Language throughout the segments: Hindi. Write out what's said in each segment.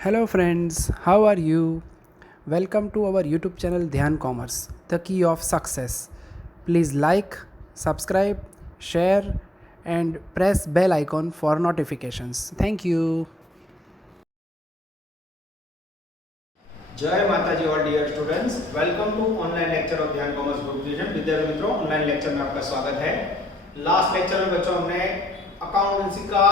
Hello friends, how are you? Welcome to our YouTube channel Dhyan Commerce, the key of success. Please like, subscribe, share and press bell icon for notifications. Thank you. जय माताजी all dear students, welcome to online lecture of Dhyan commerce group division. विद्यार्थी मित्रों, ऑनलाइन लेक्चर में आपका स्वागत है। लास्ट लेक्चर में बच्चों हमने अकाउंटेंसी का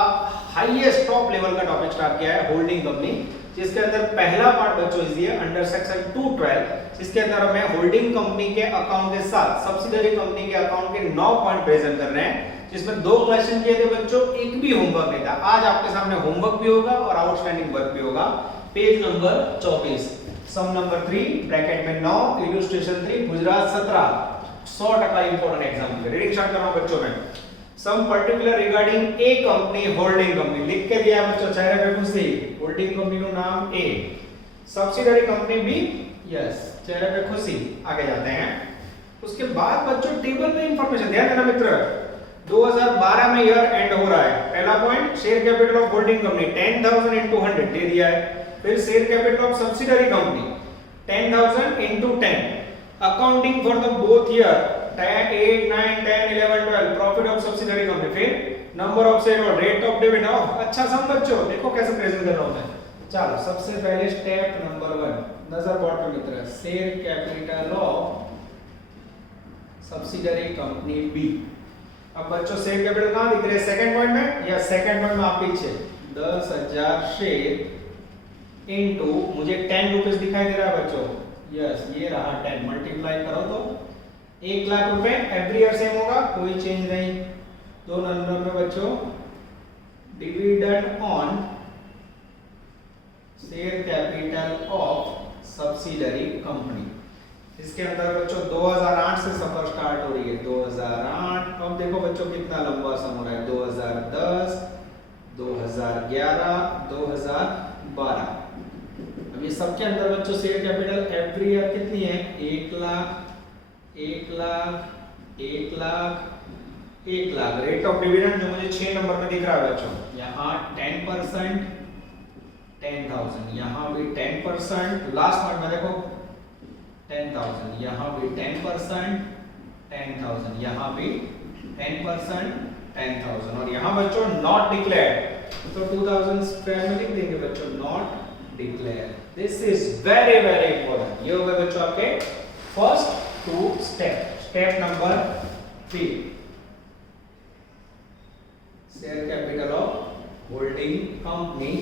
हाईएस्ट टॉप लेवल का टॉपिक स्टार्ट किया है, होल्डिंग कंपनी, जिसके अंदर पहला पार्ट बच्चों इजी है अंडर सेक्शन 212, जिसके अंदर हमें होल्डिंग कंपनी के अकाउंट के साथ सब्सिडरी कंपनी के अकाउंट के 9 पॉइंट प्रेजेंट कर रहे हैं, जिसमें 2 क्वेश्चन किए थे बच्चों, एक भी होमवर्क नहीं था। आज आपके सामने होमवर्क भी होगा और आउटस्टैंडिंग वर्क भी होगा। पेज नंबर 24, सम नंबर 3 ब्रैकेट में 9, इलस्ट्रेशन 3, गुजरात 17, 100% इंपॉर्टेंट एग्जाम के रीडिंग स्टार्ट कर रहा हूं बच्चों में। सम पर्टिकुलर रिगार्डिंग ए कंपनी, होल्डिंग कंपनी लिख के दिया बच्चों, चेहरे पे खुशी, होल्डिंग कंपनी નું नाम ए, सब्सिडियरी कंपनी बी, यस, चेहरे पे खुशी। आगे जाते हैं। उसके बाद बच्चों टेबल में इंफॉर्मेशन ध्यान देना मित्र, 2012 में ईयर एंड हो रहा है। पहला point, share capital of holding company 10,000 into 100 दे दिया है। फिर share capital of subsidiary company 10,000 into 10, accounting for the both year 8, 9, 10, 11, 12, profit of subsidiary company, फिर नंबर ऑफ शेयर और रेट ऑफ डिविडेंड। अच्छा सम बच्चों, देखो कैसे प्रेजेंट कर रहा हूं मैं। चलो सबसे पहले स्टेप नंबर 1, नजर बोर्ड पे मित्र, share capital of subsidiary company B. अब बच्चों शेयर कैपिटल कहां दिख रहे हैं, सेकंड पॉइंट में या सेकंड पॉइंट में आप पीछे 10,000 शेयर इनटू, मुझे 10 रुपीस दिखाई दे रहा है बच्चों, यस ये रहा 10, मल्टीप्लाई करो तो 1 लाख रुपए एवरी ईयर सेम होगा, कोई चेंज नहीं। दो नंबर में बच्चों dividend on share capital of subsidiary company, इसके अंदर बच्चों 2008 से सफर स्टार्ट हो रही है, 2008। अब देखो बच्चों कितना लंबा सम हो रहा है, 2010, 2011, 2012। अब ये सबके अंदर बच्चों शेयर कैपिटल एवरी ईयर कितनी है, 1 lakh, 1 lakh, 1 lakh, 1 lakh. Rate of dividend जो मुझे 6 नंबर में दिख रहा है बच्चों, यहाँ 10%, 10,000, यहाँ भी 10%, लास्ट पार्ट में देखो 10,000, यहाँ भी 10%, 10,000, यहाँ भी 10%, 10,000, और यहाँ बच्चों नॉट डिक्लेयर्ड, तो 2000 स्क्वायर में लिख देंगे बच्चों, not declare. This is very very important. ये हो गए बच्चों आपके first 2 step. Step number 3, share capital of holding company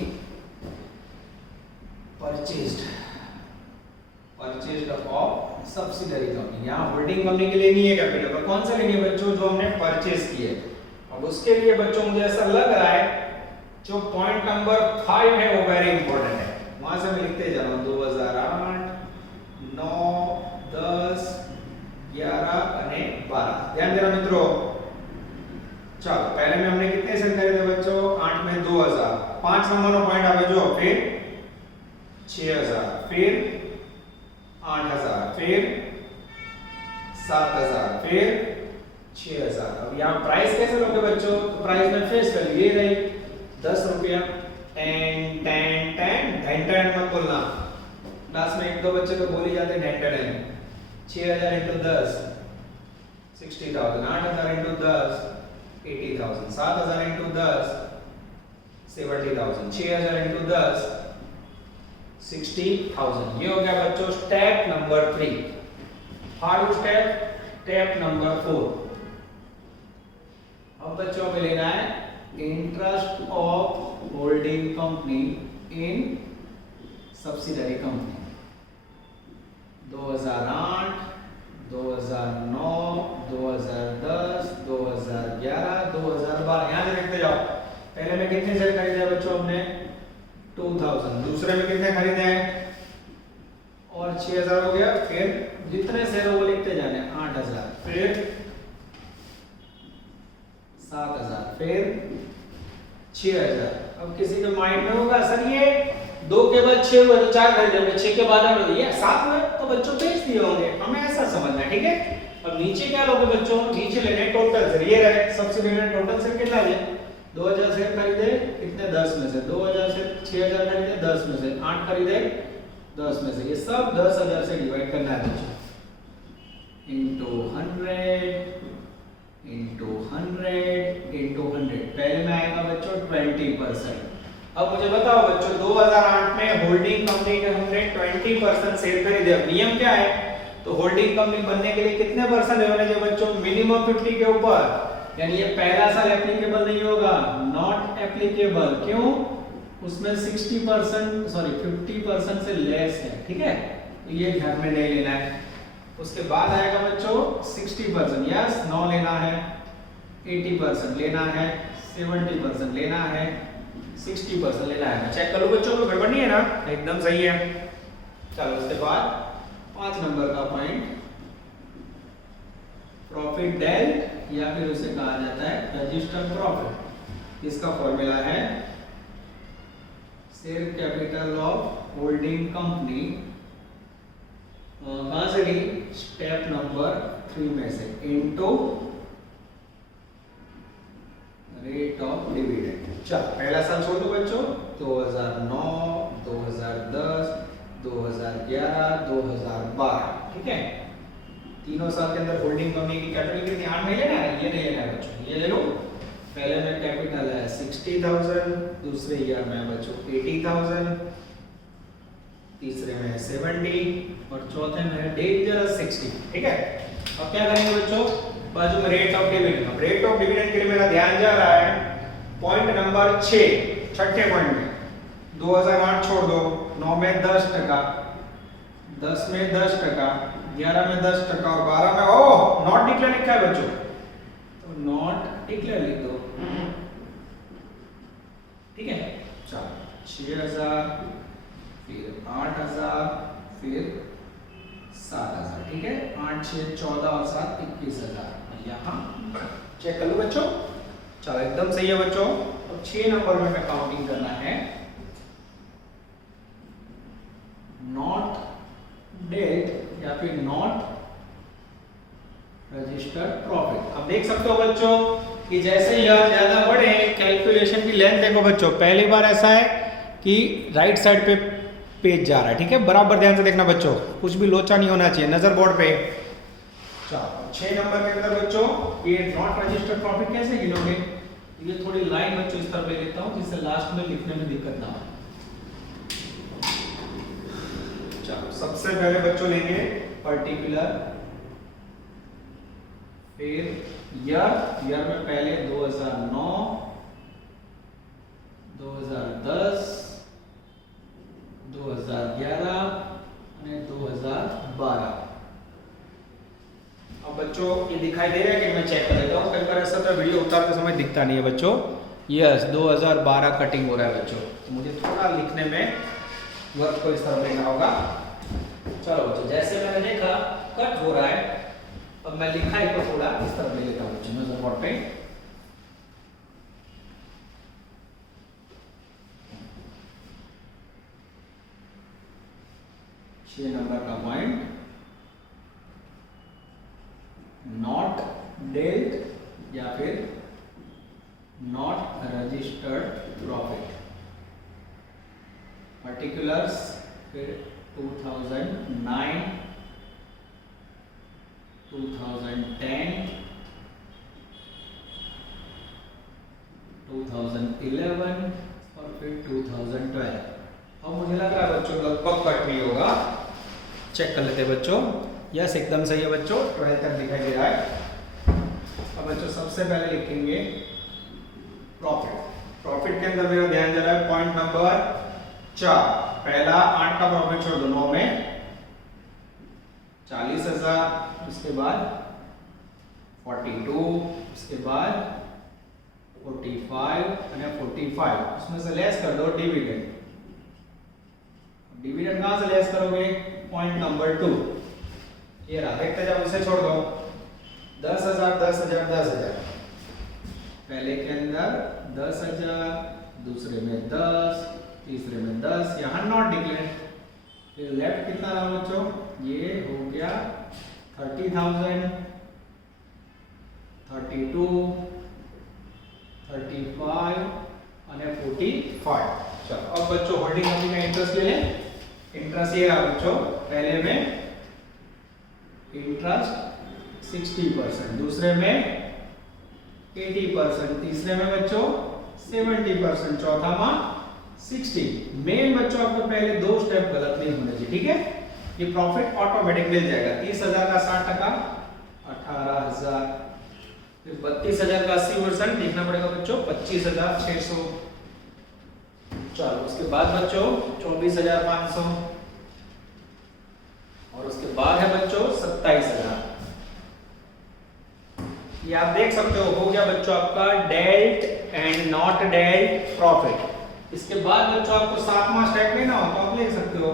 purchased of subsidiary company. यहाँ होल्डिंग कंपनी के लिए नहीं है कैपिटल, पर कौन सा लेनी है बच्चों, जो हमने परचेज की है। अब उसके लिए बच्चों मुझे ऐसा लग रहा है जो पॉइंट नंबर 5 है वो वेरी इंपॉर्टेंट है, वहां से मैं लिखते जा रहा हूं, 2008, 9, 10, 11 અને 12। ध्यान देना मित्रों। चलो पहले में हमने कितने सेल करे थे बच्चों, 8 में 2000, 5 नंबर का पॉइंट आवे जो, फिर 6000, फिर 8000, फिर 7000, फिर 6000। अब यहाँ प्राइस कैसे लोगे बच्चों, तो प्राइस में फेस वैल्यू ये रही 10 रुपया, 10 10 10 10 10 मत बोलना, क्लास में 1-2 बच्चे तो बोल ही जाते हैं 10 10। 6000 into 10 60,000, 8000 into 10 80,000, 7000 into 10 70,000, 6000 into 10 60,000। ये हो गया बच्चों step number 3। Hard step, step number 4। अब बच्चों में लेना है interest of holding company in subsidiary company, 2008, 2009, 2010, 2011, 2012। यहां से देखते जाओ, पहले में कितने शेयर खरीदे बच्चों हमने, 2000, दूसरे में कितने खरीदे हैं और 6000 हो गया, फिर जितने शेयर वो लिखते जाने, 8000, फिर 7000, फिर 6000। अब किसी के माइंड में होगा सर ये 2 के बाद 6 हुए तो 4 खरीदे होंगे, 6 के बाद ये 7 हुए तो बच्चों बेच दिए होंगे, हमें ऐसा समझना है, ठीक है। अब नीचे क्या लोगे बच्चों, नीचे लेने टोटल शेयर, ये रहे सब्सिडियरी टोटल शेयर कितना है 2000 शेयर खरीदे कितने 10 में से, 2000 से 6000 खरीदे 10 में से, 8 खरीदे 10 में से, ये सब 10,000 से डिवाइड करना है बच्चों, इंटू 100 इंटू 100 इंटू 100। पहले में आएगा बच्चों 20%। अब मुझे बताओ बच्चों 2008 में होल्डिंग कंपनी के हमने 20% शेयर खरीदे। अब नियम क्या है, तो होल्डिंग कंपनी बनने के लिए कितने परसेंट होने चाहिए बच्चों, मिनिमम 50 के ऊपर, यानी ये पहला साल एप्लीकेबल नहीं होगा, नॉट एप्लीकेबल। क्यों, उसमें 60% सॉरी 50% से लेस है, ठीक है, तो ये ध्यान में नहीं लेना है। उसके बाद आएगा बच्चों 60%, यस, 9 लेना है, 80% लेना है, 70% लेना है, 60% लेना है। चेक कर लो बच्चों, कोई गड़बड़ नहीं है ना, एकदम सही है। चलो उसके बाद 5 नंबर का पॉइंट, प्रॉफिट डेल्ट या फिर उसे कहा जाता है रजिस्टर्ड प्रॉफिट। इसका फॉर्मूला है share capital of holding company, कहां से ली, स्टेप नंबर 3 में से, इनटू रेट ऑफ डिविडेंड। चलो पहला साल छोड़ दो बच्चों, 2009, 2010, 2011, 2012, ठीक है, तीनों साल के अंदर होल्डिंग कंपनी की कैपिटल कितनी, 8 नहीं लेना है, ये नहीं लेना है बच्चों, ये ले लो। पहले में कैपिटल है 60,000, दूसरे ईयर में बच्चों 80,000, तीसरे में है 70 और चौथे में है डेंजरस 60, ठीक है। अब क्या करेंगे बच्चों, बाजू में rate of dividend. Rate of dividend के लिए मेरा ध्यान जा रहा है पॉइंट नंबर 6, छठे पॉइंट में 2008 छोड़ दो, 9 में 10%, 10 में 10%, 11 में 10% और 12 में, ओह नॉट डिक्लेयर लिखा है बच्चों, तो नॉट डिक्लेयर लिख दो, ठीक है। चलो 6,000, फिर 8,000, फिर 7,000, ठीक है, 8 6 14 और 7 21,000। यहाँ चेक कर लो बच्चों, चलो एकदम सही है बच्चों। अब 6 नंबर में हमें काउंटिंग करना है, नॉट डेट या फिर नॉट रजिस्टर्ड प्रॉफिट। अब देख सकते हो बच्चों कि जैसे यह ज्यादा बढ़े, कैलकुलेशन की लेंथ देखो बच्चों, पहली बार ऐसा है कि राइट साइड पे पेज जा रहा है, ठीक है, बराबर ध्यान से देखना बच्चों, कुछ भी लोचा नहीं होना चाहिए, नजर बोर्ड पे। चलो 6 नंबर के अंदर बच्चों ये नॉट रजिस्टर्ड प्रॉफिट कैसे गिनोगे, ये थोड़ी लाइन बच्चों इस तरफ ले लेता हूं जिससे लास्ट में लिखने में दिक्कत ना हो। चलो सबसे पहले बच्चों लेंगे पर्टिकुलर, फिर ईयर में पहले 2009, 2010, 2011 અને 2012। अब बच्चों ये दिखाई दे रहा है कि मैं चेक कर लेता हूँ, कई बार ऐसा तो वीडियो उतारते समय दिखता नहीं है बच्चों। यस 2012 कटिंग हो रहा है बच्चों, तो मुझे थोड़ा लिखने में वर्क को इस तरह लेना होगा। चलो बच्चों जैसे मैंने देखा कट हो रहा है, अब मैं लिखाई को थोड़ा इस तरह ले लेता हूँ बच्चों, नजर बोर्ड पे। छह नंबर का पॉइंट, नॉट डेल्ट या फिर नॉट रजिस्टर्ड प्रॉफिट, पर्टिकुलर्स, फिर 2009, 2010, 2011 और फिर 2012। अब मुझे लग रहा है बच्चों लगभग कट भी होगा, चेक कर लेते हैं बच्चों। यस एकदम सही है बच्चों, 12 तक दिखाई दे रहा है। अब बच्चों सबसे पहले लिखेंगे प्रॉफिट। प्रॉफिट के अंदर मेरा ध्यान जा रहा है पॉइंट नंबर 4, पहला 8 का प्रॉफिट छोड़ दो, 9 में 40,000, उसके बाद 42, उसके बाद 45 અને 45, उसमें से लेस कर दो डिविडेंड। डिविडेंड कहां से लेस करोगे, पॉइंट नंबर 2, ये रहा, देखते जाओ, इसे छोड़ दो, 10,000 10,000 10,000, पहले के अंदर 10,000, दूसरे में 10, तीसरे में 10, यहाँ नॉट डिक्लेयर, फिर लेफ्ट कितना रहा बच्चों, ये हो गया 30,000, 32, 35 અને 45. चलो अब बच्चों होल्डिंग कंपनी का इंटरेस्ट ले लें. इंटरेस्ट ये रहा बच्चों, पहले में इंटरेस्ट 60%, दूसरे में 80%, तीसरे में बच्चों 70%, चौथा में 60. मेन बच्चों आपको पहले दो स्टेप गलत नहीं होने चाहिए, ठीक है. ये प्रॉफिट ऑटोमेटिक मिल जाएगा. 30,000 का 60%, 18,000. फिर 32,000 का 80% देखना पड़ेगा बच्चों, 25,600. चलो उसके बाद बच्चों 24,500 और उसके बाद है बच्चों 27,000. ये आप देख सकते हो गया बच्चों आपका dealt and not dealt profit. इसके बाद बच्चों आपको 7वां स्टेप लेना हो तो आप लिख सकते हो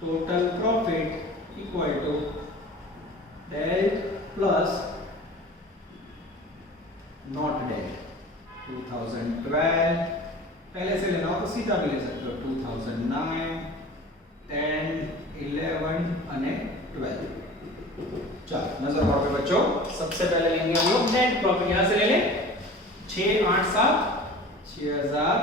total profit equal to dealt plus not dealt. 2012 पहले से लेना हो तो सीधा भी ले सकते हो. 2009, 10, 11 અને 12. चलो नजर मारो पे बच्चों. सबसे पहले लेंगे हम लोग नेट प्रॉफिट. यहां से ले लें 6, 8, 7, 6,000,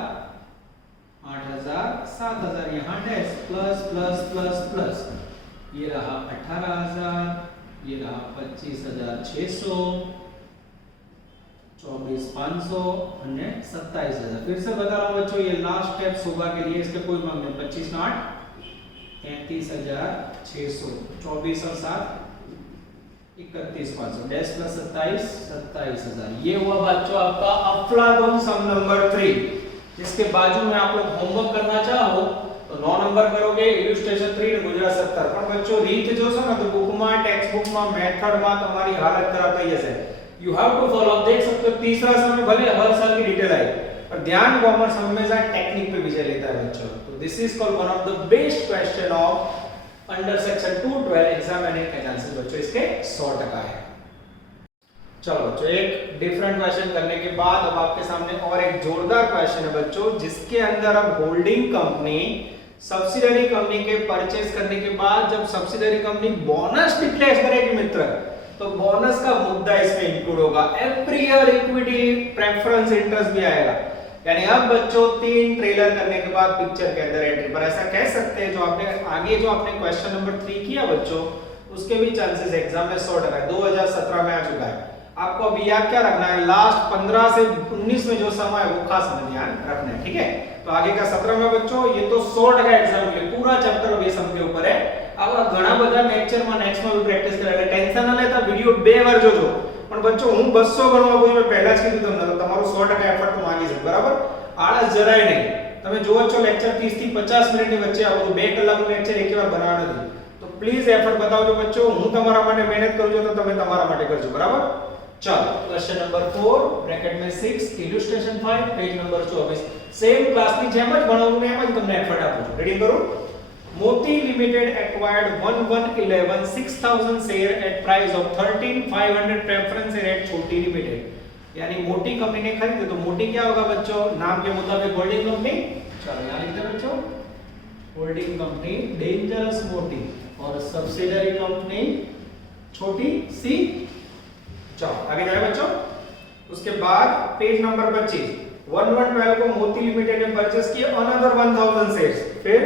8,000, 7,000. यहाँ dash plus plus plus plus. ये रहा 18,000, ये रहा 25,600, 24,500 અને 27,000. फिर से बता रहा हूँ बच्चों, ये लास्ट स्टेप सुबह के लिए, इसके कोई मांग नहीं. 25 8 33,600, 24 और 7 31,500, डैश प्लस 27 27,000. ये हुआ बच्चों आपका अफलातून सम नंबर 3. इसके बाजू में आप लोग होमवर्क करना चाहो तो 9 नंबर करोगे इलस्ट्रेशन 3 ને ગુજરાત 17. પણ બચ્ચો રીત જોશો ને તો બુકમાં ટેક્સ્ટબુકમાં મેથડમાં તમારી હાલત ખરાબ થઈ જશે. You have to follow. आप देख सकते हो तीसरा समय भले हर साल की डिटेल आई पर ध्यान कॉमर्स हमेशा टेक्निक पे विजय लेता है बच्चों. तो this is called one of the best question of under section 212 exam and का आंसर बच्चों इसके 100% है. चलो बच्चों एक डिफरेंट क्वेश्चन करने के बाद अब आपके सामने और एक जोरदार क्वेश्चन है बच्चों, जिसके अंदर अब होल्डिंग कंपनी सब्सिडरी कंपनी के परचेज करने के बाद जब सब्सिडरी कंपनी बोनस डिक्लेयर करेगी मित्र तो बोनस का मुद्दा इसमें इंक्लूड होगा. Every year equity preference interest भी आएगा. यानी अब बच्चों 3 ट्रेलर करने के बाद पिक्चर के अंदर एंट्री पर ऐसा कह सकते हैं जो आपने आगे जो आपने क्वेश्चन नंबर 3 किया बच्चों उसके भी चांसेस एग्जाम में 100% है. 2017 में आ चुका है. आपको अभी याद क्या रखना है, लास्ट 15 से 19 में जो समय है वो खास ध्यान रखना है, ठीक है. तो आगे का 17 में बच्चों ये तो 100% एग्जाम के लिए पूरा चैप्टर अब ये सम के ऊपर है. अब ઘણા બધા લેક્ચર માં નેક્સ્ટ માં પ્રેક્ટિસ કરે એટલે ટેન્શન ન લેતા, વિડિયો 2 વાર જોજો. પણ બચ્ચો હું 200 ગણવા આપું છું, મેં પહેલા જ કીધું તમને, તો તમારું 100% એફર્ટ તો માંગી છે, બરાબર. આળસ જરાય નહીં. તમે જોવો છો લેક્ચર 30 થી 50 મિનિટની વચ્ચે આવો તો 2 કલાકનું લેક્ચર એકવાર બનાવવા નથી. તો પ્લીઝ એફર્ટ બતાવજો બચ્ચો. હું તમારા માટે મહેનત કરું છું તો તમે તમારા માટે કરજો, બરાબર. चलो क्वेश्चन नंबर 4 ब्रैकेट में 6 illustration 5 page number 24. Same class ની જેમ જ ભણાવું ને એમ જ તમને એફર્ટ આપું છું. રેડી કરો. मोती limited acquired 1111 6000 share at price of 13,500 preference share eight छोटी लिमिटेड. यानी मोटी कंपनी ने खरीदे तो मोटी क्या होगा बच्चों, नाम के मुताबिक होल्डिंग कंपनी. चलो यहां लिखते बच्चों होल्डिंग कंपनी डेंजरस मोटी और सब्सिडरी कंपनी छोटी सी. चलो आगे जाए बच्चों. उसके बाद पेज नंबर 25 1112 को मोती लिमिटेड ने परचेस किया अनदर 1000 शेयर्स. फिर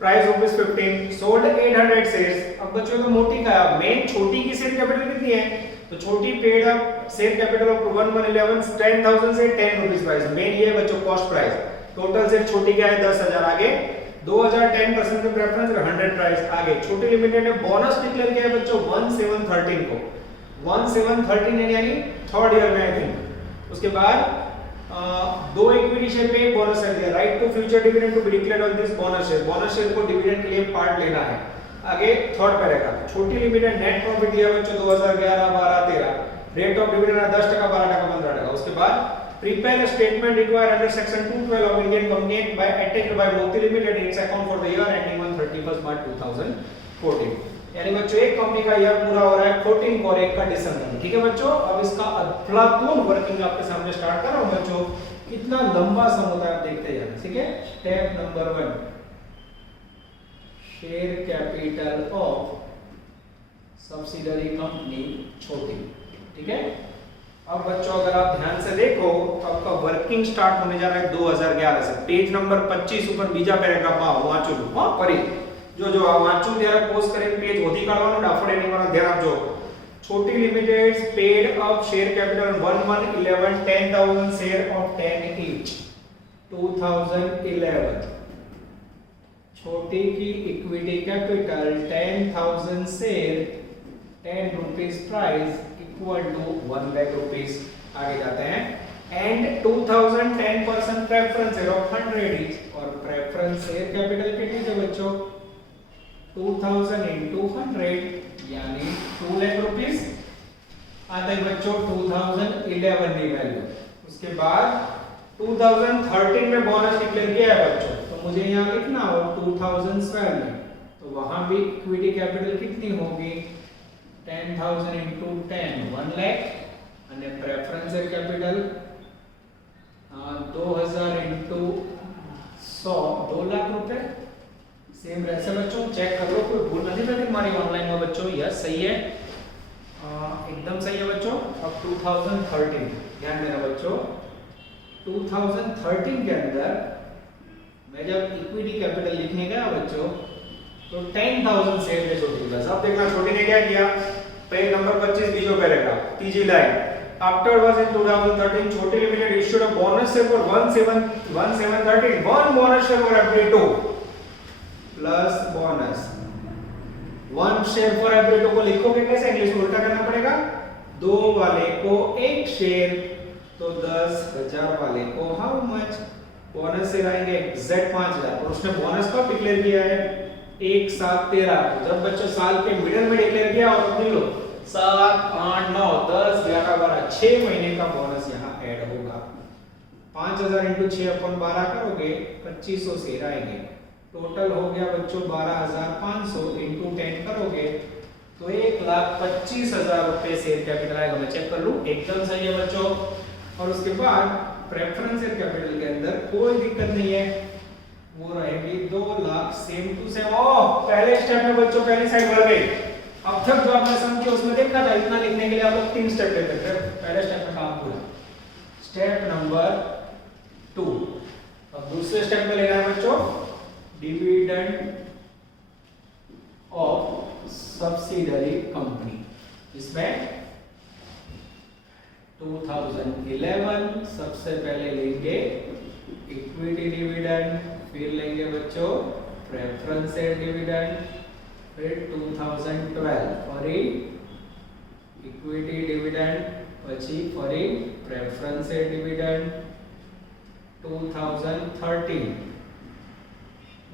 प्राइस ₹15 सोल्ड 800 शेयर्स. अब बच्चों तो मोटी का मेन छोटी की शेयर कैपिटल कितनी है तो छोटी paid up share capital of 1111 10,000 से 10 रुपीस प्राइस. मेन ये बच्चों कॉस्ट प्राइस. टोटल शेयर छोटी क्या है 10,000. आगे 2000 10% के प्रेफरेंस 100 प्राइस. आगे छोटी लिमिटेड ने बोनस डिक्लेयर किया है बच्चों 1713 को. 1713 यानी थर्ड ईयर में आई थिंक. उसके बाद दो इक्विटी शेयर पे एक बोनस शेयर दिया. Right to future dividend to be declared on this bonus share. Bonus share को डिविडेंड के लिए पार्ट लेना है. आगे थर्ड पैराग्राफ छोटी लिमिटेड नेट प्रॉफिट दिया बच्चों 2011 12 13. Rate of dividend 10% 12% 15%. उसके बाद prepare statement required under section 212 of Indian company act by attached by Moti limited its account for the year ending on 31st मार्च 2014. यानी बच्चों एक कंपनी का ईयर पूरा हो रहा है 14 और एक का दिसंबर में. ठीक है बच्चों. अब इसका अफलातून वर्किंग आपके सामने स्टार्ट कर रहा हूं बच्चों. कितना लंबा सम होता है आप देखते जाना. ठीक है. Step number 1 share capital of subsidiary company छोटी. ठीक है. अब बच्चों अगर आप ध्यान से देखो तो आपका वर्किंग स्टार्ट होने जा रहा है 2011 से। पेज नंबर 25 ઉપર બીજા પેરેગ્રાફમાં વાંચું છું હા ફરી જો આ વાંચું ત્યારે પોઝ કરીને પેજ વધી કાઢવાનું ડાફડે નહીં મારા ध्यान આપજો। छोटी limited paid up share capital 1111 10,000 share of 10 each 2011। छोटी की equity capital 10,000 share 10 rupees price equal to 1 lakh rupees. आगे जाते हैं and 2000 10% preference share of 100 each और प्रेफरेंस शेयर कैपिटल कितनी है बच्चों 2000 into 100 यानी 2 लाख रुपीस। आता है बच्चों 2011 की वैल्यू। उसके बाद 2013 में बोनस डिक्लेयर किया है बच्चों, तो मुझे यहाँ लिखना हो 2012 में, तो वहां भी इक्विटी कैपिटल कितनी होगी 10,000 into 10 1 लाख અને प्रेफरेंस कैपिटल 2000 into 100 2 लाख रुपए। सेम रहશે बच्चों, चेक कर लो कोई भूल नहीं लगी हमारी ऑनलाइन में बच्चों। यस सही है, एकदम सही है बच्चों। अब 2013 ध्यान देना बच्चों, 2013 के अंदर मैं जब इक्विटी कैपिटल लिखने गया बच्चों तो 10,000 शेयर पे छोटी क्लास। अब देखना छोटी ने क्या किया, पेज नंबर 25 बीजो पैराग्राफ तीजी लाइन। आफ्टरवर्ड्स इन 2013 छोटी limited issued a bonus share for 1713 one bonus share for every 2 plus bonus 1 share for every 2 को लिखोगे कैसे, इंग्लिश में उल्टा करना पड़ेगा। 2 वाले को 1 शेयर तो 10,000 वाले को हाउ मच बोनस शेयर आएंगे एग्जैक्ट 5,000। और उसने बोनस कब डिक्लेयर किया है 1/7/13। जब बच्चों साल के मिडिल में डिक्लेयर किया और अपनी लो 7 8 9 10 11 12 6 महीने का बोनस यहाँ ऐड होगा। 5,000 into 6 अपन 12 करोगे 2500 शेयर आएंगे। टोटल हो गया बच्चों 12,500 into 10 करोगे तो 1,25,000 रुपए शेयर कैपिटल आएगा। मैं चेक कर लूं, एकदम सही है बच्चों। और उसके बाद प्रेफरेंस शेयर कैपिटल के अंदर कोई दिक्कत नहीं है, वो रहेगी 2 लाख सेम टू सेम। ओह पहले स्टेप में बच्चों पहली साइड बढ़ गई। अब तक जो आपने सम किया उसमें देखा था इतना लिखने के लिए आप लोग 3 स्टेप लेते थे, पहले स्टेप में काम पूरा। Step number 2। अब दूसरे स्टेप में लेना है बच्चों डिविडेंड ऑफ सब्सिडरी कंपनी। इसमें 2011 सबसे पहले लेंगे इक्विटी डिविडेंड, फिर लेंगे बच्चों प्रेफरेंस शेयर डिविडेंड, फिर 2012 फरी इक्विटी डिविडेंड, પછી ફરી પ્રેફરન્સ શેર ડિવિડન્ડ 2013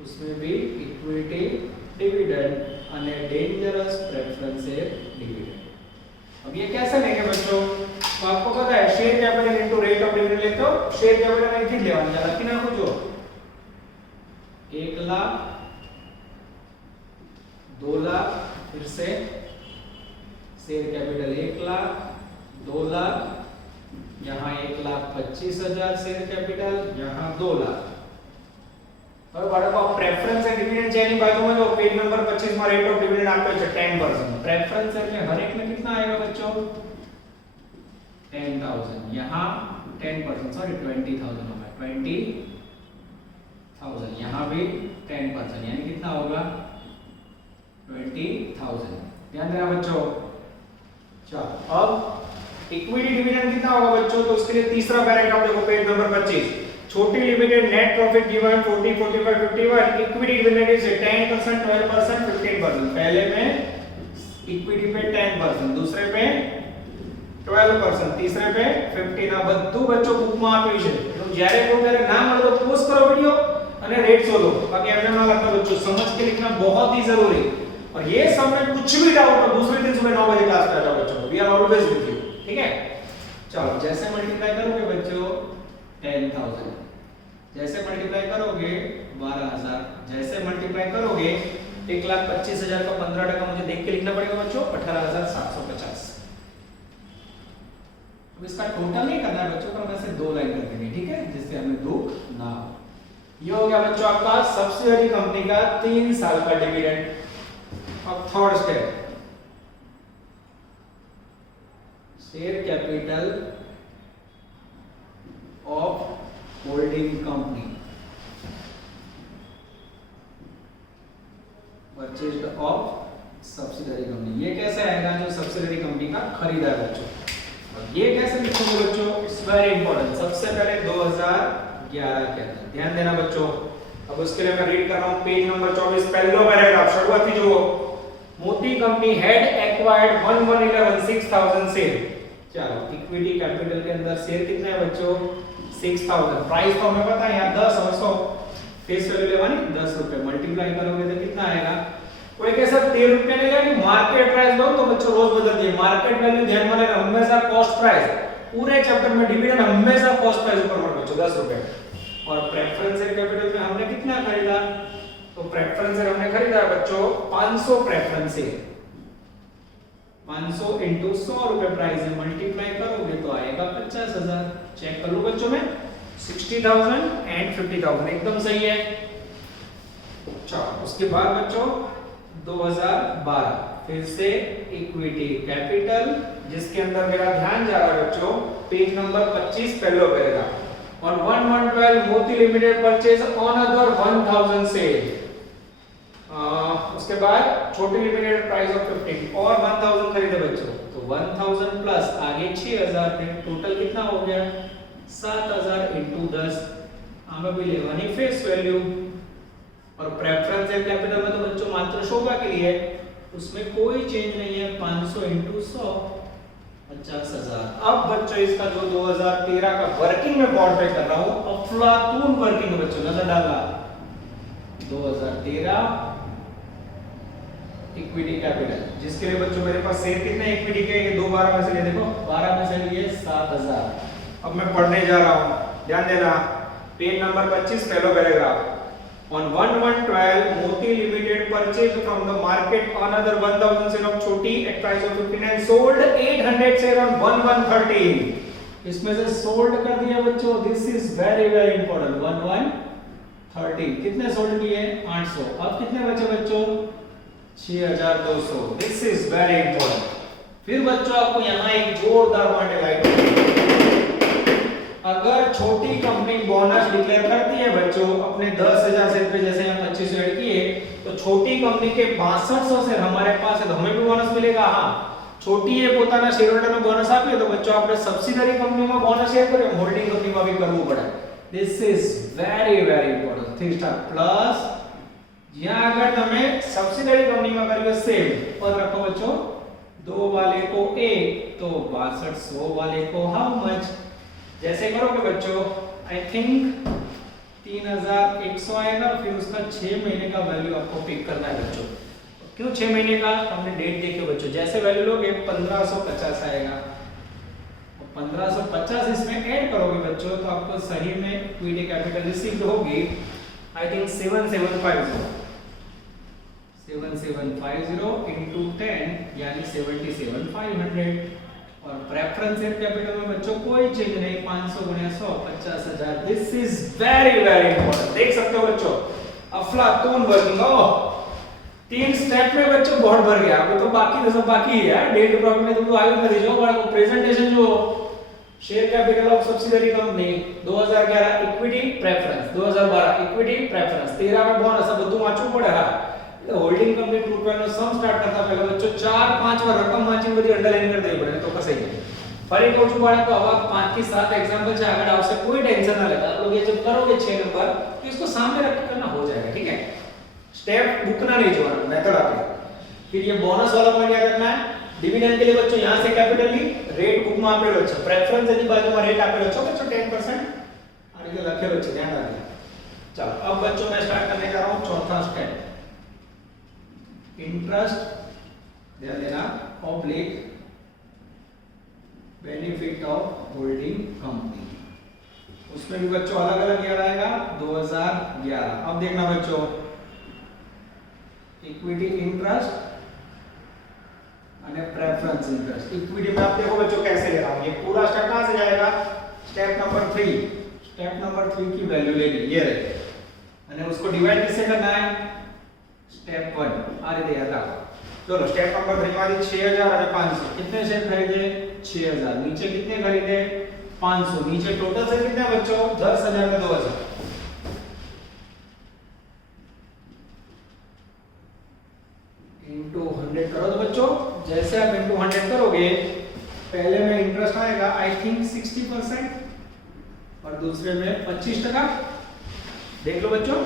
उसमें भी इक्विटी डिविडेंड અને डेंजरस प्रेफरेंस शेयर डिविडेंड। अब ये कैसे लेंगे बच्चों, तो आपको पता है share capital into rate of dividend लेते हो। शेयर कैपिटल में कितना लेवाना है लखी नाखो जो 1 लाख 2 लाख, फिर से शेयर कैपिटल 1 लाख 2 लाख, यहाँ 1,25,000 शेयर कैपिटल, यहाँ 2 लाख। હવે બાળકો પ્રેફરન્સ એન્ડ ડિવિડન્ડ છે એની બાજુમાં જો પેજ નંબર 25 માં રેટ ઓફ ડિવિડન્ડ આપ્યો છે 10%। प्रेफरेंस એટલે हर एक में कितना आएगा बच्चों 10,000, यहाँ 10% सॉरी 20,000 होगा 20,000, यहाँ भी 10% यानी कितना होगा 20,000। ध्यान देना बच्चों। चलो अब इक्विटी डिविडेंड कितना होगा बच्चों, तो उसके लिए तीसरा पैराग्राफ देखो पेज नंबर 25। छोटी limited net profit given 40 45 51 equity dividend is 10% 12% 15%। पहले में इक्विटी पे 10%, दूसरे पे 12%, तीसरे पे 15। આ બધું બચ્ચો બુકમાં આપ્યું છે, તો જ્યારે કોઈ ત્યારે ના મળે તો પોઝ કરો વિડિયો અને રેટ શોધો, બાકી એમને ના લખતા बच्चों समझ के लिखना बहुत ही जरूरी। और ये सब में कुछ भी डाउट हो दूसरे दिन सुबह 9 बजे क्लास पे आ जाओ बच्चों, we are always with you, ठीक है। चलो जैसे मल्टीप्लाई करोगे बच्चों 10,000, जैसे मल्टीप्लाई करोगे 12,000, जैसे मल्टीप्लाई करोगे 1,25,000 का 15% मुझे देख के लिखना पड़ेगा बच्चों 18,750। अब इसका टोटल नहीं करना है बच्चों, पर हम ऐसे 2 लाइन कर देंगे, ठीक है, जिससे हमें दुख ना हो। ये हो गया बच्चों आपका सब्सिडरी कंपनी का 3 साल का डिविडेंड। अब third step share capital of holding company purchased of subsidiary company. ये कैसे आएगा? जो सब्सिडरी कंपनी का खरीदा है बच्चों। और ये कैसे लिखोगे बच्चों? It's very important. सबसे पहले 2011 के अंदर ध्यान देना बच्चों। अब उसके लिए मैं रीड कर रहा हूं पेज नंबर 24 पहला पैराग्राफ शुरुआती जो मोती कंपनी हैड एक्वायर्ड 1116,000 शेयर। चलो इक्विटी कैपिटल के अंदर शेयर कितने हैं बच्चों? 6000। प्राइस तो हमें पता है यहाँ 10 और 100 फेस वैल्यू लेवानी 10 रुपए मल्टीप्लाई करोगे तो कितना आएगा? कोई कैसा 13 रुपए नहीं लेगा, मार्केट प्राइस लो तो बच्चों रोज बदल दिए। मार्केट वैल्यू ध्यान में रखना, हमेशा कॉस्ट प्राइस। पूरे चैप्टर में डिविडेंड हमेशा कॉस्ट प्राइस ऊपर बढ़ बच्चों 10 रुपए। और प्रेफरेंस शेयर कैपिटल में हमने कितना खरीदा? तो प्रेफरेंस शेयर हमने खरीदा बच्चों 500 प्रेफरेंस शेयर। 500 into 100 रुपए प्राइस है, मल्टीप्लाई करोगे तो आएगा 50,000। चेक कर लो बच्चों में 60,000 एंड 50,000 एकदम सही है। अच्छा उसके बाद बच्चों 2012 फिर से इक्विटी कैपिटल जिसके अंदर मेरा ध्यान जा रहा है बच्चों पेज नंबर 25 पहला पैराग्राफ। और 1112 मोती limited purchase on other 1000 share. उसके बाद छोटी लिमिटेड प्राइस ऑफ 15 और 1000 खरीदे बच्चों तो 1000 प्लस आगे 6000 थे, टोटल कितना हो गया? 7000 into 10। हमें भी लेवानी फेस वैल्यू। और प्रेफरेंस शेयर कैपिटल में तो बच्चों मात्र शोभा के लिए उसमें कोई चेंज नहीं है। 500 into 100 50,000। अब बच्चों इसका जो 2013 का वर्किंग में मॉडिफाई कर रहा हूं अफलातून वर्किंग बच्चों नजर डालना। 2013 इक्विटी कैपिटल जिसके लिए बच्चों मेरे पास शेयर कितने इक्विटी के? ये 2 12 में से लिए देखो 12 में से लिए 7000। अब मैं पढ़ने जा रहा हूं ध्यान देना पेज नंबर 25 पहला paragraph. On 1112 Moti Limited purchased from the market another 1000 share of Choti at price of 15 and sold 800 share on 1113। इसमें से सोल्ड कर दिया बच्चों। This is very very important. 1113 कितने सोल्ड किए? 800। अब कितने बचे बच्चों? 6200। This is very important. फिर बच्चों आपको यहाँ एक जोरदार पॉइंट हाईलाइट, अगर छोटी कंपनी बोनस डिक्लेयर करती है बच्चों अपने 10,000 शेयर पे जैसे हम 25 ऐड किए तो छोटी कंपनी के 6200 शेयर हमारे पास है तो हमें भी बोनस मिलेगा। हाँ छोटी है પોતાના શેરહોલ્ડર में बोनस આપીએ तो बच्चों આપણે સબસિડરી કંપનીમાં બોનસ શેર કરીએ હોલ્ડિંગ કંપનીમાં भी કરવું પડે। This is very very important. 3 star plus यहाँ अगर તમે સબસિડરી કંપનીમાં કર્યો સેમ और रखो बच्चों 2 वाले को 1 तो 6200 वाले को हाउ मच? जैसे करोगे बच्चों आई थिंक 3100 आएगा। फिर उसका 6 महीने का वैल्यू आपको पिक करना है बच्चों। क्यों 6 महीने का? हमने डेट देखी बच्चों। जैसे वैल्यू लोगे 1550 आएगा। 1550 इसमें ऐड करोगे बच्चों तो आपको सही में इक्विटी कैपिटल रिसीव्ड होगी आई थिंक 7750 into 10 यानी 77,500। और प्रेफरेंस शेयर कैपिटल में बच्चों कोई चेंज नहीं। 500 गुणा 100 50,000। This is very very important. देख सकते हो बच्चों अफलातून वर्किंग। 3 स्टेप में बच्चों बहुत भर गया। अभी तो बाकी तो सब बाकी है यार। डेट प्रॉफिट में तुम आगे मत जो बड़ा प्रेजेंटेशन जो share capital of subsidiary company 2011 equity preference, 2012 equity preference, 13 में बोनस सब બધું વાંચવું પડે। હા હોલ્ડિંગ કંપની ગ્રુપ નો સમ સ્ટાર્ટ કરતા પહેલા બચ્ચો 4-5 વાર રકમ વાંચીને બધી અંડરલાઈન કરી દેવી પડે તો કસાઈ જાય। ફરી કહું છું બાળકો આવા 5 થી 7 एग्जांपल છે આગળ આવશે कोई टेंशन ना लेता। आप लोग ये जब करोगे 6 नंबर तो इसको सामने रख के करना हो जाएगा ठीक है। स्टेप बुकना नहीं जोड़ना मेथड आपके। फिर ये बोनस वाला पॉइंट याद रखना है। डिविडेंड के लिए बच्चों यहां से कैपिटल ली रेट बुक में आपेलो છે। प्रेफरेंस ની બાજુમાં રેટ આपेलो છે બच्चों 10% આ રીતે લખેલો છે ધ્યાન રાખજો। चलो अब बच्चों मैं स्टार्ट करने जा रहा हूं चौथा स्टेप इंटरेस्ट ध्यान देना oblique benefit of holding company. उसमें भी बच्चों अलग अलग ईयर आएगा 2011। अब देखना बच्चों इक्विटी इंटरेस्ट और प्रेफरेंस इंटरेस्ट। इक्विटी में आप देखो बच्चों कैसे ले रहा हूं। ये पूरा स्टेप कहां से जाएगा? Step number 3। स्टेप नंबर 3 की वैल्यू लेनी ये रहे और उसको डिवाइड किससे करना है? स्टेप 1 आ रीते याद रखो। चलो स्टेप नंबर 3 में 6000 और 500 कितने शेयर खरीदे? 6000, नीचे कितने खरीदे 500, नीचे टोटल से कितने बच्चों 10,000 में 2000 इंटू 100 करो तो बच्चों जैसे आप इंटू 100 करोगे पहले में इंटरेस्ट आएगा आई थिंक 60% और दूसरे में 25%। देख लो बच्चों,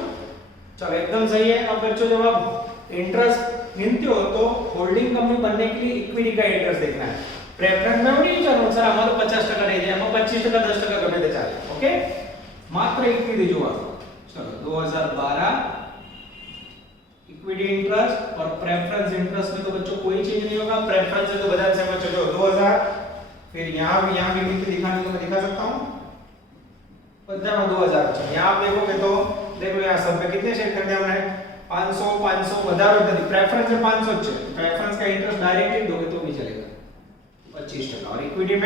चलो एकदम सही है। अब बच्चों जब आप इंटरेस्ट गिनते हो तो होल्डिंग कंपनी बनने के लिए इक्विटी का इंटरेस्ट देखना है। प्रेफरेंस में नहीं चलो सर हमारा 50% नहीं दिया, हम 25% 10% करने दे चाहे, ओके मात्र इक्विटी जो आप चलो 2012 इक्विटी इंटरेस्ट और प्रेफरेंस इंटरेस्ट में तो बच्चों कोई चेंज नहीं होगा। प्रेफरेंस से तो बाजार से बच्चों जो 2000, फिर यहाँ भी गिनती दिखाने को मैं दिखा सकता हूँ 2000। यहाँ आप देखोगे तो देख लो यहाँ सब में कितने शेयर करने हमने 500 500 વધારો નથી, प्रेफरेंस में 500 છે, प्रेफरेंस का इंटरेस्ट डायरेक्टली दोगे तो भी चलेगा 25%। और इक्विटी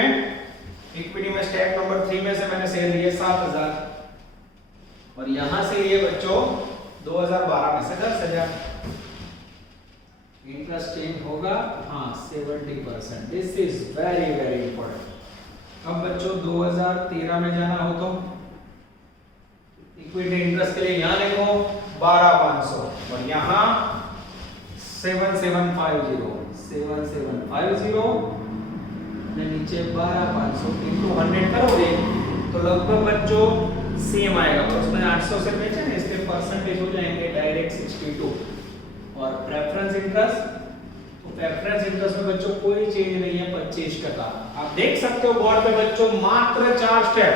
में स्टेप नंबर 3 में से मैंने शेयर लिए 7000 और यहां से लिए बच्चों 2012 में से 10,000। इंटरेस्ट चेंज होगा हाँ 70%। This is very very important. अब बच्चों 2013 में जाना हो तो इक्विटी इंटरेस्ट के लिए यहां देखो 12500 और यहां 7750 ने नीचे 12500 इनटू 100 करोगे तो लगभग बच्चों सेम आएगा, पर उसमें 800 से बेचे ना इसके परसेंटेज हो जाएंगे डायरेक्ट 62। और प्रेफरेंस इंटरेस्ट में बच्चों कोई चेंज नहीं है 25%। आप देख सकते हो बोर्ड पे बच्चों मात्र 4 स्टेप,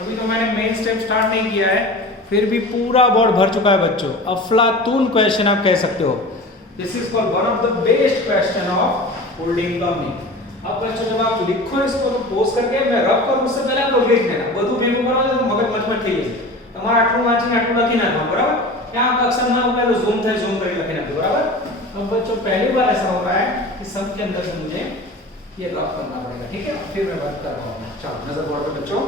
अभी तो मैंने मेन स्टेप स्टार्ट नहीं किया है फिर भी पूरा बोर्ड भर चुका है बच्चों। अफलातून क्वेश्चन आप कह सकते हो। This is called one of the best question of holding company. अब बच्चों जब आप लिखो इसको तो पोस्ट करके मैं रब करूं उससे पहले आप लोग लिख देना, બધું ભેગું કરો તો મગજ મચમચ થઈ જશે તમારે। આટલું વાંચીને આટલું લખી નાખવાનું બરાબર। क्या अक्षर ना पहले जूम थे जूम करके लखी नाखो बराबर। अब बच्चों पहली बार ऐसा हो रहा है कि सब के अंदर से मुझे ये रब करना पड़ेगा, ठीक है फिर मैं बात कर रहा हूं। चलो नजर बोर्ड पे बच्चों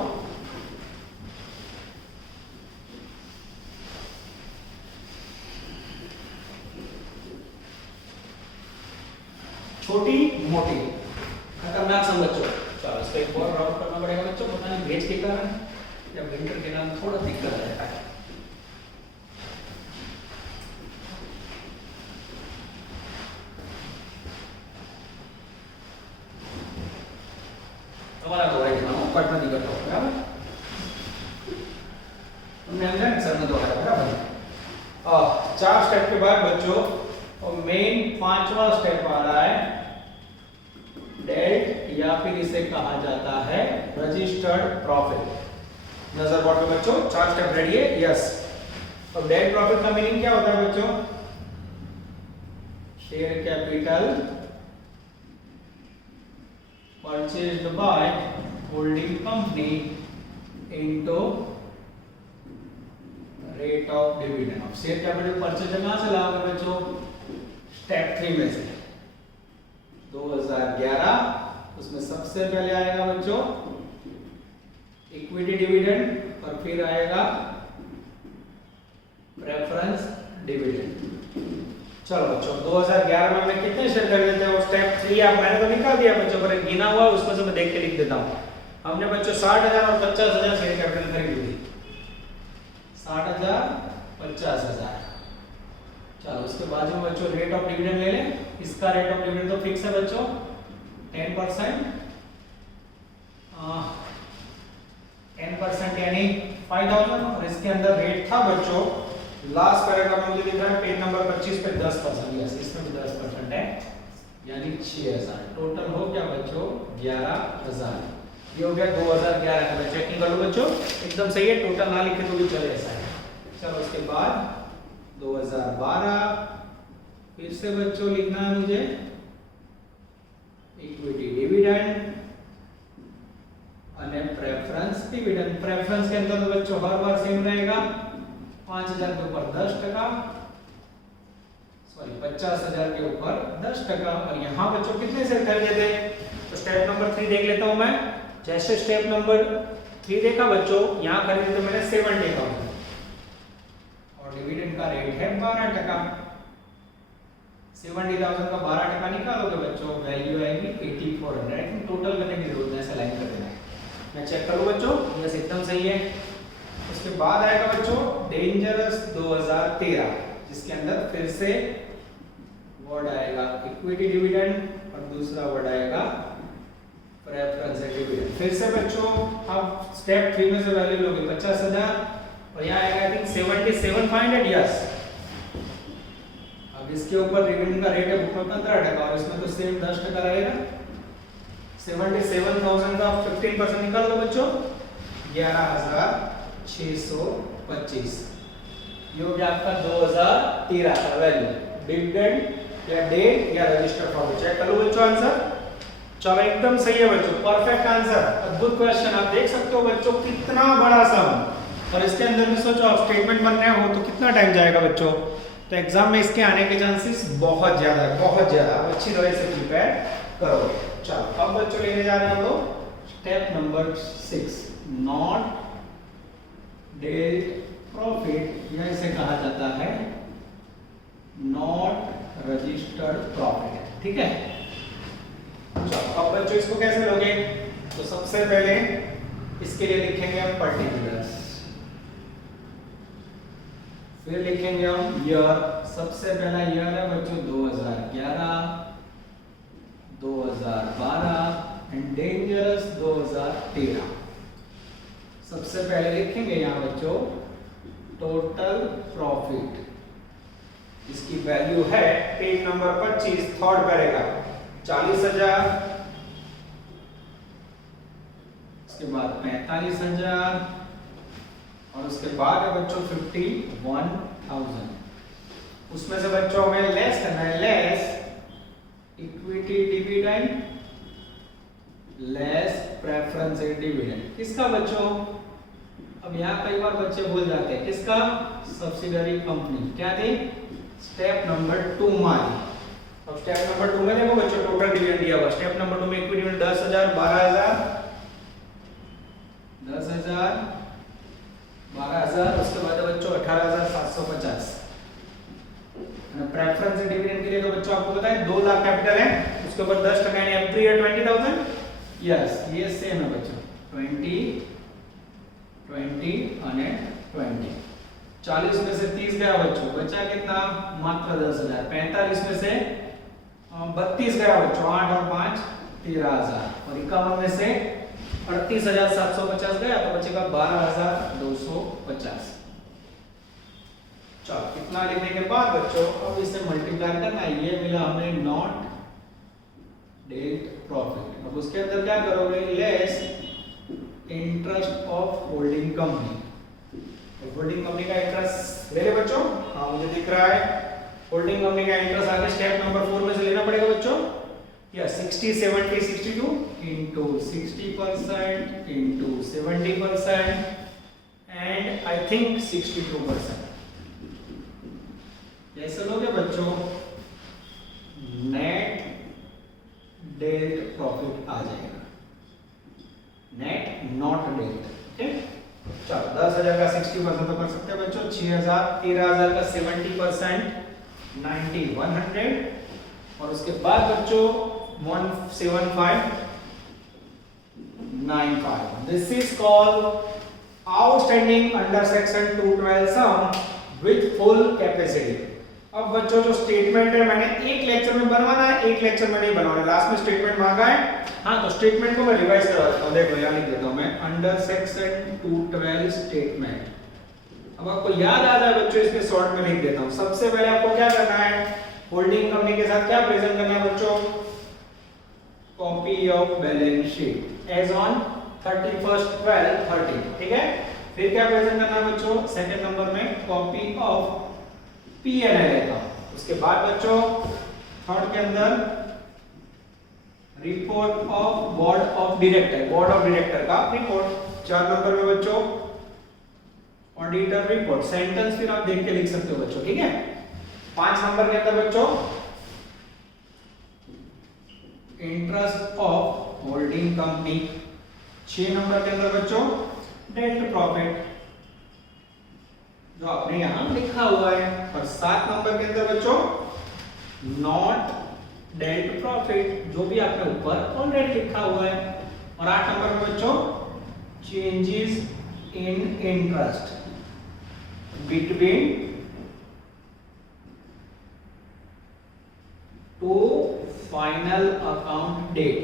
छोटी मोटी खतरनाक सम बच्चों। चलो इसको एक और राउंड करना पड़ेगा बच्चों, पता नहीं भेज के कारण या विंटर के कारण थोड़ा दिक्कत रहता है। हमारा दोहराई देना पटना नहीं करता हूं बराबर। हमने समझा सर ने दोहराया बराबर। 4 स्टेप के बाद बच्चों और मेन 5वां स्टेप आ रहा है डेट या फिर इसे कहा जाता है रजिस्टर्ड प्रॉफिट। नजर बोर्ड पे बच्चों 4 स्टेप रेडी है यस। अब डेट प्रॉफिट का मीनिंग क्या होता है बच्चों? Share capital purchased by holding company into rate of dividend. अब शेयर कैपिटल परचेज कहां से लाओगे बच्चों? स्टेप 3 में से 2011 उसमें सबसे पहले आएगा बच्चों इक्विटी डिविडेंड और फिर आएगा प्रेफरेंस डिविडेंड। चलो बच्चों 2011 में हमने कितने शेयर खरीदे थे और स्टेप 3 आप मैंने तो निकाल दिया बच्चों, पर गिना हुआ उसमें से मैं देख के लिख देता हूं। हमने बच्चों 60,000 और 50,000 शेयर कैपिटल खरीदी थी। 60,000 50,000। चलो उसके बाद में बच्चों रेट ऑफ डिविडेंड ले लें। इसका रेट ऑफ डिविडेंड तो फिक्स है बच्चों 10% यानी 5,000 और इसके अंदर रेट था बच्चों लास्ट पैराग्राफ में मुझे दिख रहा है पेज नंबर 25 पे 10%। यस इसमें भी 10% है यानी 6,000। टोटल हो गया बच्चों 11,000। ये हो गया 2011 में। चेकिंग कर लो बच्चों एकदम सही है, टोटल ना लिखे तो भी चले ऐसा है। चलो उसके बाद 2012 फिर से बच्चों लिखना है मुझे इक्विटी डिविडेंड और प्रेफरेंस डिविडेंड। प्रेफरेंस के अंदर तो बच्चों हर बार सेम रहेगा 5,000 के ऊपर 10%, सॉरी 50,000 के ऊपर 10%। और यहाँ बच्चों कितने शेयर खरीदे थे? तो स्टेप नंबर 3 देख लेता हूं मैं। जैसे स्टेप नंबर 3 देखा बच्चों यहाँ खरीदे थे मैंने 70,000 और डिविडेंड का रेट है 12%। 70,000 का 12% निकालोगे बच्चों, वैल्यू आएगी 8400। टोटल करने की जरूरत है, ऐसा लाइन कर देना है। मैं चेक करूँ बच्चों, यस एकदम सही है। उसके बाद आएगा बच्चों डेंजरस 2013, जिसके अंदर फिर से वर्ड आएगा इक्विटी डिविडेंड और दूसरा वर्ड आएगा प्रेफरेंस डिविडेंड। फिर से बच्चों अब स्टेप 3 में से वैल्यू लोगे 50,000 और यहाँ आएगा आई थिंक 77,500। यस, अब इसके ऊपर डिविडेंड का रेट है बुक में 15% और इसमें तो सेम 10% रहेगा। 77,000 का 15% निकाल लो बच्चों, 11,625। ये हो गया आपका 2013 का वैल्यू। डिविडेंड या डेट या रजिस्टर्ड प्रॉफिट, चेक कर लो बच्चों आंसर। चलो एकदम सही है बच्चों, परफेक्ट आंसर, अद्भुत क्वेश्चन। आप देख सकते हो बच्चों कितना बड़ा सम, और इसके अंदर में सोचो आप स्टेटमेंट बनने हो तो कितना टाइम जाएगा बच्चों। तो एग्जाम में इसके आने के चांसेस बहुत ज्यादा है, बहुत ज्यादा। आप अच्छी तरह से प्रिपेयर करोगे। चलो अब बच्चों लेने जा रहे हैं हम लोग step number 6, not date profit, या इसे कहा जाता है नॉट रजिस्टर्ड प्रॉफिट। ठीक है, चलो अब बच्चों इसको कैसे लोगे, तो सबसे पहले इसके लिए लिखेंगे हम पर्टिकुलर्स, फिर लिखेंगे हम ईयर। सबसे पहला ईयर है बच्चों 2011, 2012 एंड डेंजरस 2013। सबसे पहले लिखेंगे यहाँ बच्चों टोटल प्रॉफिट, इसकी वैल्यू है पेज नंबर 25 थर्ड पैरेग्राफ 40,000, उसके बाद 45,000 और उसके बाद है बच्चों 51,000। उसमें से बच्चों हमें लेस करना है, less equity dividend less preference dividend. किसका बच्चों, अब यहाँ कई बार बच्चे भूल जाते हैं, किसका, सब्सिडरी कंपनी। क्या थी, स्टेप नंबर 2 मारी। अब स्टेप नंबर 2 में देखो बच्चों टोटल डिविडेंड दिया हुआ। स्टेप नंबर 2 में इक्विटी डिविडेंड 10,000, 12,000, 10,000, 12,000, उसके बाद बच्चों 18,750। प्रेफरेंस डिविडेंड के लिए तो बच्चों आपको पता है 2 लाख कैपिटल है, उसके ऊपर 10% यानी एंट्री है 20,000। यस, ये सेम है बच्चों 20, 20 और 20। 40 में से 30 गया बच्चों, बचा कितना, मात्र 10,000। 45 में से 32 गया बच्चों, 8 और 5 13,000 और 51 में से 38,750 गया तो बचेगा 12,250। चलो कितना लिखने के बाद बच्चों अब इसे मल्टीप्लाई करना है। ये मिला हमें नॉट डेट प्रॉफिट। अब उसके अंदर क्या करोगे, less interest of holding company. Holding company का इंटरेस्ट ले ले बच्चों, हाँ मुझे दिख रहा है होल्डिंग कंपनी का इंटरेस्ट आगे स्टेप नंबर 4 में से लेना पड़ेगा बच्चों। या 60, 70, 62 into 60% into 70% and I think 62%। कैसे लोगे बच्चों, नेट डेट प्रॉफिट आ जाएगा, नेट नॉट डेट। ठीक, चलो 10,000 का 60% तो कर सकते हैं बच्चों, 6,000, 13,000 का 70% 90, 100 और उसके बाद बच्चों 17595। This is called outstanding under section 212 sum with full capacity. अब बच्चों जो स्टेटमेंट है मैंने एक लेक्चर में बनवाना है, एक लेक्चर में नहीं बनवाना। लास्ट में स्टेटमेंट मांगा है, हाँ तो स्टेटमेंट को मैं रिवाइज करवा देता हूं। देखो यहाँ लिख देता हूं मैं अंडर सेक्शन 212 स्टेटमेंट। अब आपको याद आ जाए बच्चों, इसके शॉर्ट में लिख देता हूं। सबसे पहले आपको क्या करना है, होल्डिंग कंपनी के साथ क्या प्रेजेंट करना है बच्चों, copy of balance sheet as on 31/12/13। ठीक है, फिर क्या प्रेजेंट करना है बच्चों, सेकंड नंबर में कॉपी ऑफ P&L का। उसके बाद बच्चों थर्ड के अंदर report of board of director, board of director का रिपोर्ट। 4 नंबर में बच्चों ऑडिटर रिपोर्ट, सेंटेंस फिर आप देख के लिख सकते हो बच्चों। ठीक है, 5 नंबर के अंदर बच्चों interest of holding company. 6 number के अंदर बच्चों नेट प्रॉफिट जो आपने यहां लिखा हुआ है। और 7 नंबर के अंदर बच्चों नॉट डेल्ट प्रॉफिट, जो भी आपने ऊपर ऑलरेडी लिखा हुआ है। और 8 नंबर में बच्चों changes in interest between two final account date,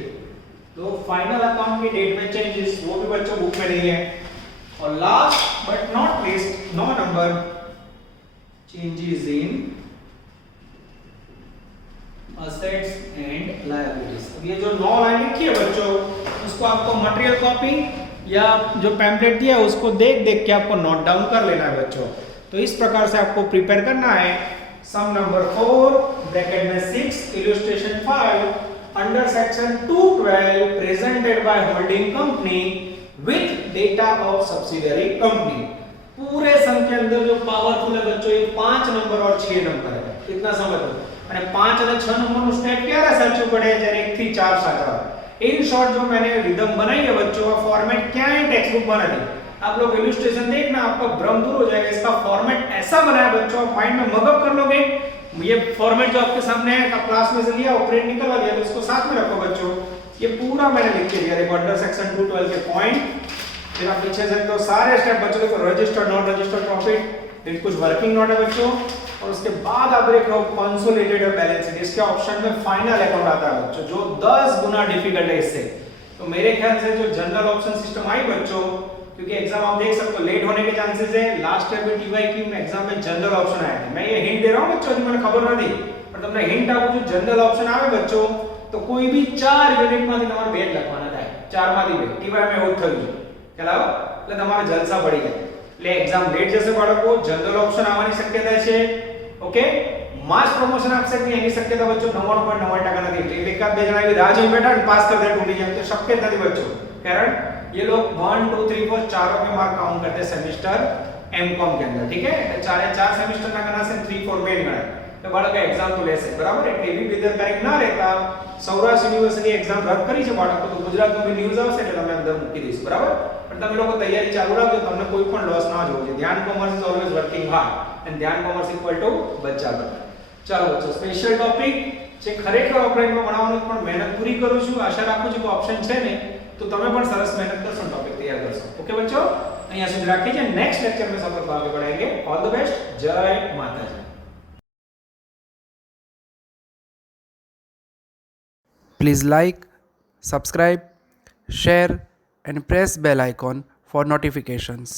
तो फाइनल अकाउंट की डेट में चेंजेस वो भी बच्चों बुक में नहीं है। और लास्ट बट नॉट लीस्ट 9 नंबर changes in assets and liabilities. अब ये जो 9 लाइन लिखी है बच्चों, उसको आपको मटेरियल कॉपी या जो पैम्पलेट दिया है उसको देख देख के आपको नोट डाउन कर लेना है बच्चों। तो इस प्रकार से आपको प्रिपेयर करना है। सम नंबर 4 ब्रैकेट में 6 illustration 5 under section 212 presented by holding company with data of subsidiary company. पूरे सम के अंदर जो पावरफुल है बच्चों ये 5 नंबर और 6 नंबर है, इतना समझ लो। અને 5 અને 6 નંબરનું સ્ટેપ ક્યારે સાચું પડે જ્યારે 1 થી 4 સાચા હોય। इन शॉर्ट जो मैंने रिदम बनाई है बच्चों का फॉर्मेट क्या है टेक्स्ट बुक बना दी। आप लोग इलस्ट्रेशन देखना आपका भ्रम दूर हो जाएगा। इसका फॉर्मेट ऐसा बनाया बच्चों, आप माइंड में मगअप कर लोगे। ये फॉर्मेट जो आपके सामने है आप क्लास में से लिया और प्रिंट निकलवा दिया, तो इसको साथ में रखो बच्चों। ये पूरा मैंने लिख के दिया, देखो अंडर सेक्शन 212 के पॉइंट, फिर आप पीछे से तो सारे स्टेप बच्चों देखो, रजिस्टर्ड नॉट रजिस्टर्ड प्रॉफिट, फिर कुछ वर्किंग नोट है बच्चों, और उसके बाद आप देखो कंसोलिडेटेड बैलेंस शीट। इसके ऑप्शन में फाइनल अकाउंट आता है बच्चों, जो 10 गुना डिफिकल्ट है इससे। तो मेरे ख्याल से जो जनरल ऑप्शन सिस्टम आई बच्चों, क्योंकि एग्जाम आप देख सकते हो लेट होने के चांसेस है। लास्ट ईयर में टीवाईक्यू में एग्जाम में जनरल ऑप्शन आए थे। मैं ये हिंट दे रहा हूं बच्चों, मुझे खबर नहीं पर तुमने हिंट आपको जो जनरल ऑप्शन आवे बच्चों, तो कोई भी 4 યુનિટ માંથી તમારે બે લખવાના થાય, 4 માંથી 2 ટીવાય में એવું થયું છે ખ્યાલ આવ્યો, એટલે તમારે જલસા પડી જાય। એટલે એક્ઝામ લેટ જશે બાળકો, जनरल ऑप्शन આવવાની શક્યતા છે। ઓકે, मास प्रमोशन आपसे भी એની શક્યતા બચ્ચો 99.9% નથી। એટલે એકાદ બે જણા એવી રાહ જોઈ બેઠા અને પાસ કરી દે ટૂંડી જાય, તો શક્ય નથી બચ્ચો। कारण ये लोग 1 2 3 4 चारों के मार्क काउंट करते हैं सेमेस्टर एमकॉम के अंदर, ठीक है। तो 4 सेमेस्टर ना करना से 3 4 मेन गणाय, तो बाળક एग्जाम तो लेसे बराबर। એટલે એવી બેદરકારી ના રહેતા સૌરાષ્ટ્ર યુનિવર્સિટી એક્ઝામ રદ કરી છે બાળકો, તો ગુજરાતમાં બી ન્યૂઝ આવશે એટલે તમે અંદર મૂકી દઈશું બરાબર। પણ તમે લોકો તૈયારી ચાલુ રાખજો, તમને કોઈ પણ લોસ ના જોવો જોઈએ। ધ્યાન commerce is always working hard and ધ્યાન કોમर्स ઇક્વલ ટુ બચ્ચા બને। ચાલો બચ્ચો, સ્પેશિયલ ટોપિક જે ખરેખર ઓફલાઈનમાં ભણાવવાનું પણ મહેનત પૂરી કરું છું। આશા રાખું છું કે ઓપ્શન છે ને तो તમે પણ સરસ મહેનત કરશો, ટોપિક તૈયાર કરશો। ઓકે બચ્ચો, અહીંયા સુધી રાખીએ। नेक्स्ट लेक्चर में सब लोग आगे बढ़ाएंगे। ऑल द बेस्ट, जय माताजी। Please like, subscribe, share and press bell icon for notifications.